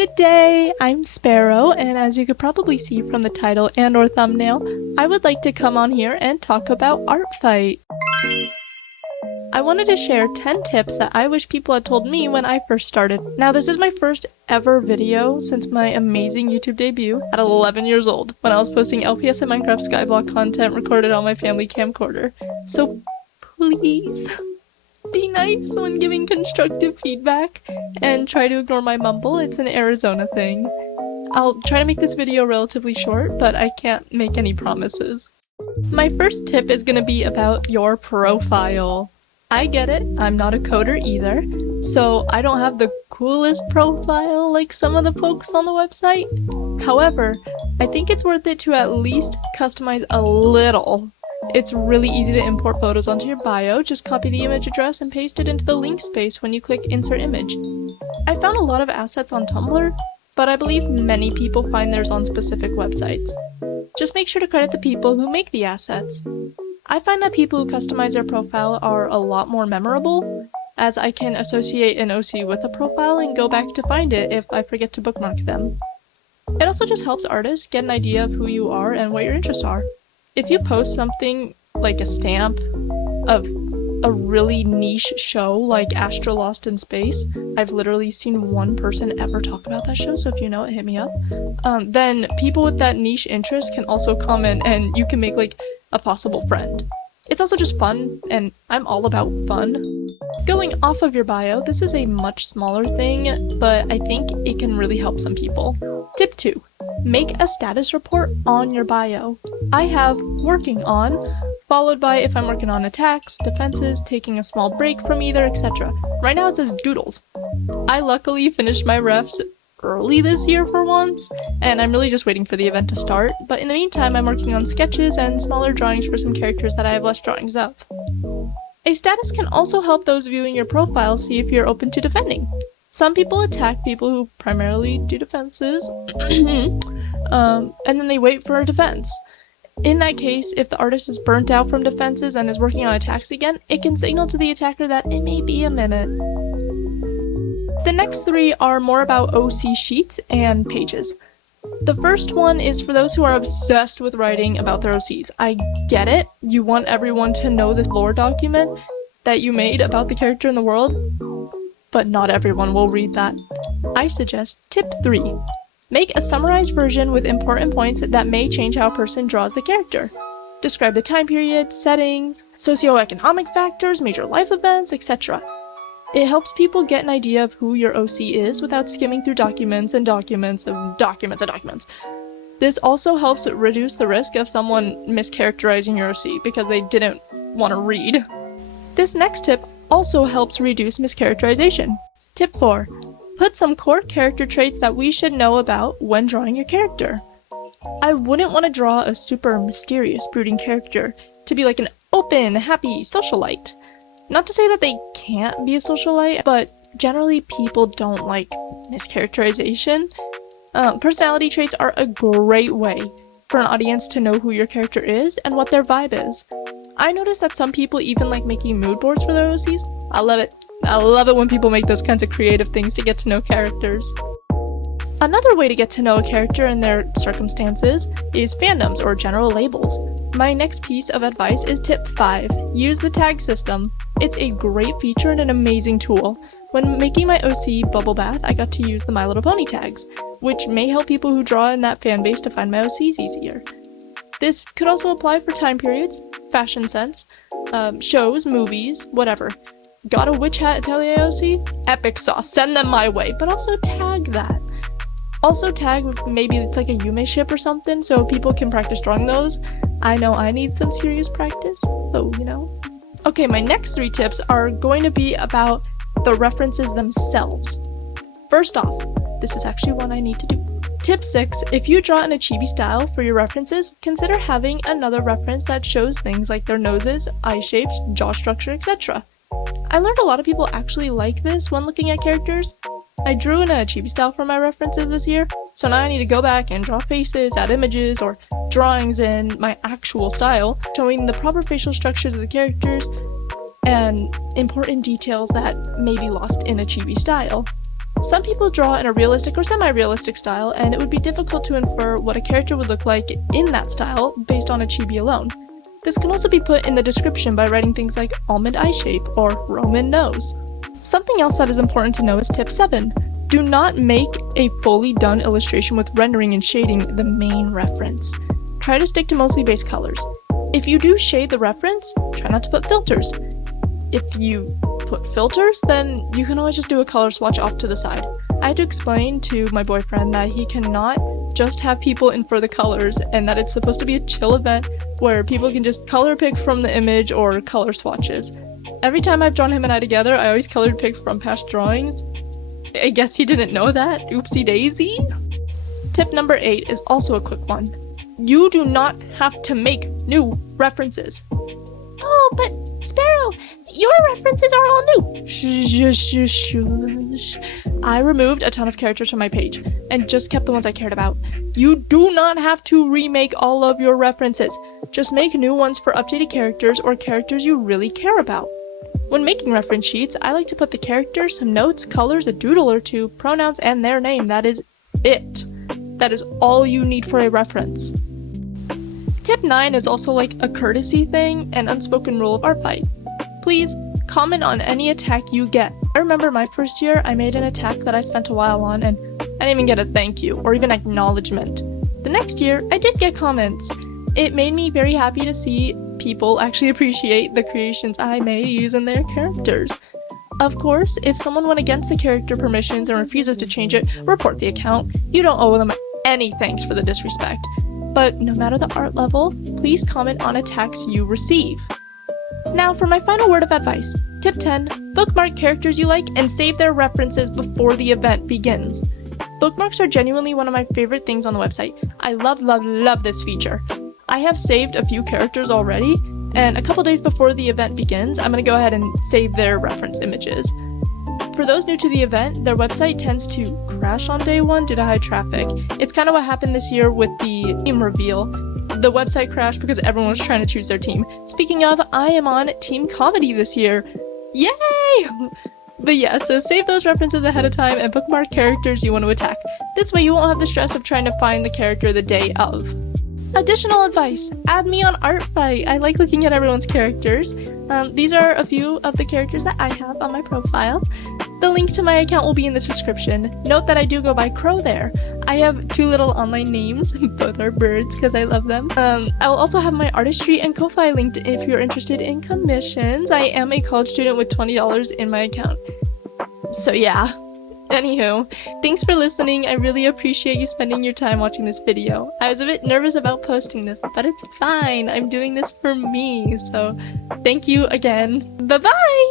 Good day, I'm Sparrow, and as you could probably see from the title and or thumbnail, I would like to come on here and talk about art fight. I wanted to share 10 tips that I wish people had told me when I first started. Now this is my first ever video since my amazing YouTube debut at 11 years old, when I was posting LPS and Minecraft Skyblock content recorded on my family camcorder. So please, be nice when giving constructive feedback, and try to ignore my mumble. It's an Arizona thing. I'll try to make this video relatively short, but I can't make any promises. My first tip is gonna be about your profile. I get it, I'm not a coder either, so I don't have the coolest profile like some of the folks on the website. However, I think it's worth it to at least customize a little. It's really easy to import photos onto your bio. Just copy the image address and paste it into the link space when you click Insert Image. I found a lot of assets on Tumblr, but I believe many people find theirs on specific websites. Just make sure to credit the people who make the assets. I find that people who customize their profile are a lot more memorable, as I can associate an OC with a profile and go back to find it if I forget to bookmark them. It also just helps artists get an idea of who you are and what your interests are. If you post something like a stamp of a really niche show like Astra Lost in Space, I've literally seen one person ever talk about that show, so if you know it, hit me up. Then people with that niche interest can also comment and you can make like a possible friend. It's also just fun, and I'm all about fun. Going off of your bio, this is a much smaller thing, but I think it can really help some people. Tip 2. Make a status report on your bio. I have working on, followed by if I'm working on attacks, defenses, taking a small break from either, etc. Right now it says doodles. I luckily finished my refs early this year for once, and I'm really just waiting for the event to start, but in the meantime I'm working on sketches and smaller drawings for some characters that I have less drawings of. A status can also help those viewing your profile see if you're open to defending. Some people attack people who primarily do defenses, and then they wait for a defense. In that case, if the artist is burnt out from defenses and is working on attacks again, it can signal to the attacker that it may be a minute. The next 3 are more about OC sheets and pages. The first one is for those who are obsessed with writing about their OCs. I get it, you want everyone to know the lore document that you made about the character in the world, but not everyone will read that. I suggest tip 3. Make a summarized version with important points that may change how a person draws the character. Describe the time period, settings, socioeconomic factors, major life events, etc. It helps people get an idea of who your OC is without skimming through documents and documents and documents and documents. This also helps reduce the risk of someone mischaracterizing your OC because they didn't want to read. This next tip also helps reduce mischaracterization. Tip 4. Put some core character traits that we should know about when drawing your character. I wouldn't want to draw a super mysterious, brooding character to be like an open, happy socialite. Not to say that they can't be a socialite, but generally people don't like mischaracterization. Personality traits are a great way for an audience to know who your character is and what their vibe is. I noticed that some people even like making mood boards for their OCs. I love it. I love it when people make those kinds of creative things to get to know characters. Another way to get to know a character and their circumstances is fandoms or general labels. My next piece of advice is tip 5. Use the tag system. It's a great feature and an amazing tool. When making my OC Bubble Bath, I got to use the My Little Pony tags, which may help people who draw in that fan base to find my OCs easier. This could also apply for time periods, fashion sense, shows, movies, whatever. Got a Witch Hat Atelier OC? Epic sauce, send them my way, but also tag that. Also tag with maybe it's like a Yume ship or something so people can practice drawing those. I know I need some serious practice, so you know. Okay, my next 3 tips are going to be about the references themselves. First off, this is actually one I need to do. Tip 6, if you draw in a chibi style for your references, consider having another reference that shows things like their noses, eye shapes, jaw structure, etc. I learned a lot of people actually like this when looking at characters. I drew in a chibi style for my references this year, so now I need to go back and draw faces, add images, or drawings in my actual style, showing the proper facial structures of the characters and important details that may be lost in a chibi style. Some people draw in a realistic or semi-realistic style, and it would be difficult to infer what a character would look like in that style based on a chibi alone. This can also be put in the description by writing things like almond eye shape or Roman nose. Something else that is important to know is tip 7. Do not make a fully done illustration with rendering and shading the main reference. Try to stick to mostly base colors. If you do shade the reference, try not to put filters. If you put filters, then you can always just do a color swatch off to the side. I had to explain to my boyfriend that he cannot just have people infer the colors and that it's supposed to be a chill event where people can just color pick from the image or color swatches. Every time I've drawn him and I together, I always color pick from past drawings. I guess he didn't know that. Oopsie daisy. Tip number 8 is also a quick one. You do not have to make new references. Oh, but Sparrow, your references are all new. Shush. I removed a ton of characters from my page and just kept the ones I cared about. You do not have to remake all of your references. Just make new ones for updated characters or characters you really care about. When making reference sheets, I like to put the characters, some notes, colors, a doodle or two, pronouns, and their name. That is it. That is all you need for a reference. Tip 9 is also like a courtesy thing, an unspoken rule of art fight. Please, comment on any attack you get. I remember my first year, I made an attack that I spent a while on, and I didn't even get a thank you, or even acknowledgement. The next year, I did get comments. It made me very happy to see people actually appreciate the creations I made using their characters. Of course, if someone went against the character permissions and refuses to change it, report the account. You don't owe them any thanks for the disrespect. But no matter the art level, please comment on attacks you receive. Now for my final word of advice. Tip 10, bookmark characters you like and save their references before the event begins. Bookmarks are genuinely one of my favorite things on the website. I love this feature. I have saved a few characters already, and a couple days before the event begins, I'm going to go ahead and save their reference images. For those new to the event, their website tends to crash on day 1 due to high traffic. It's kind of what happened this year with the team reveal. The website crashed because everyone was trying to choose their team. Speaking of, I am on Team Comedy this year. Yay! But yeah, so save those references ahead of time and bookmark characters you want to attack. This way you won't have the stress of trying to find the character the day of. Additional advice, add me on Artfight. I like looking at everyone's characters. These are a few of the characters that I have on my profile. The link to my account will be in the description. Note that I do go by Crow there. I have 2 little online names, both are birds because I love them. I will also have my Artistree and Ko-Fi linked if you're interested in commissions. I am a college student with $20 in my account. So yeah. Anywho, thanks for listening. I really appreciate you spending your time watching this video. I was a bit nervous about posting this, but it's fine. I'm doing this for me, so thank you again. Bye-bye!